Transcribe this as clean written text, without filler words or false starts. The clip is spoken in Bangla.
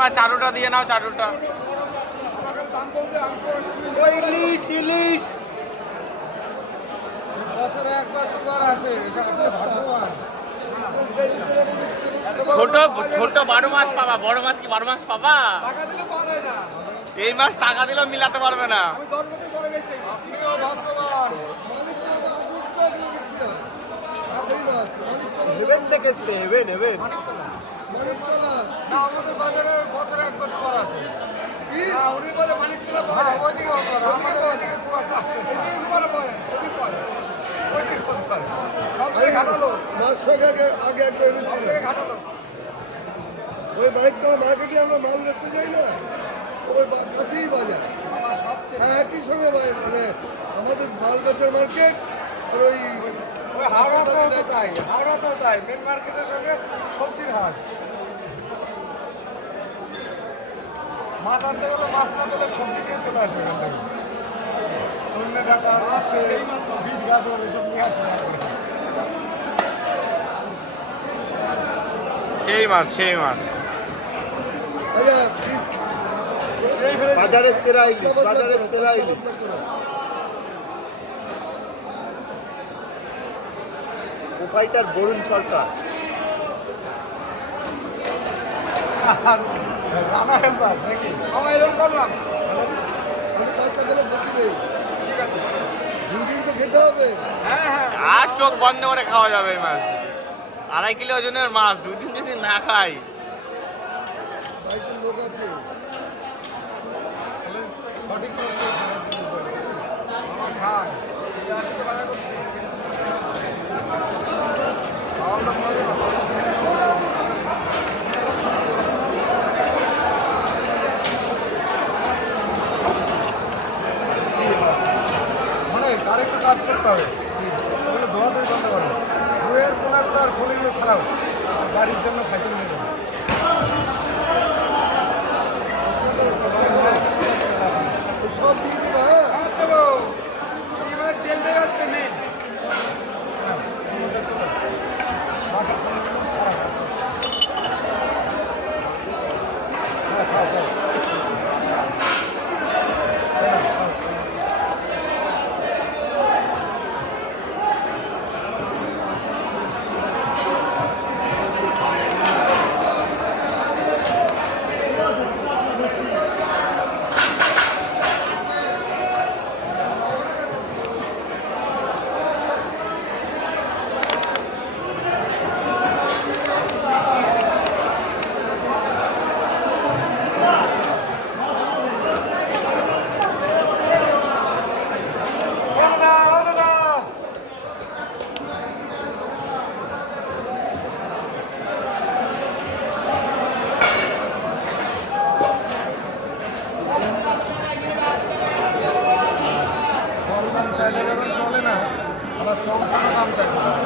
মাছ চারুটা দিয়ে নাও, চারুটা। ইলিশ ইলিশ বছরে একবার দুবার আসে, ছোট ছোট 12 মাছ পাবা, বড় মাছ কি 12 মাছ পাবা? টাকা দিলে পাওয়া যায় না। এই মাছ টাকা দিলেও মিলাতে পারবে না। আমি 10 বছর পরে গেছি। আপনিও ভাগ্যবান। হেভেন থেকে এসছে, হেভেন হেভেন না, আমাদের বাজারে বছরে একবার দুবার আসে। না, উনি বলে মানিকতলা পরে। হ্যাঁ, ওইদিকে পরে। আমাদের ওইদিকে খুব একটা আসে না। ওইদিকে পরে পরে, ওইদিকে পরে। ওইদিকে পরে। সব থেকে ঘাটালো। মাছ আগে আগে একবার সব এনেছিল থেকে ঘাটালো। ওই মানিকতলা মার্কেটে আমরা মাল বেচতে যাই না, ওই কাছেই বাজার। আমার সবচেয়ে হ্যাঁ, একই সঙ্গে মানে আমাদের মাল বেচার মার্কেট আর ওই ওই হাওড়াতেও তো তাই, হাওড়াতেও তাই, মেন মার্কেটের সঙ্গে সবজির হাট। মাছ আনতে গেলে মাছ না পেলে সবজি নিয়ে চলে আসে এখান থেকে। ধনে ডাঁটা, উচ্ছে, বিট গাজর এসব নিয়ে আসে মার্কেটে। সেই মাছ, সেই মাছ। বাজারের সেরা ইলিশ, বাজারের সেরা ইলিশ। প্রোপাইটার বরুণ সরকার। আর রানা হেলপার নাকি? আমরা এরকম করলাম। আমি পয়সা দিলে বসি নেই, দুদিন তো খেতে হবে। হ্যাঁ হ্যাঁ, আর চোখ বন্ধ করে খাওয়া যাবে এই মাছ। 2.5 কিলো ওজনের মাছ 2 দিন যদি না খাই। বাড়িতে লোক আছে। সঠিক করতে আমার ভাই এটা আসতে পারে করতে। খাওয়াটা পরে না। মানে আরেকটু কাজ করতে হবে, ওগুলো ধোয়াধুয়ি করতে পারে। রুয়ের পোনাগুলো আর ফলিগুলো ছাড়াও গাড়ির জন্য খাইতে নিয়ে যাবে। সব দিয়ে দিবা, হ্যাঁ? এবার তেলটা যাচ্ছে মেন। চাইলে যখন চলে না, আবার চমকানো দাম চাইতে হবে।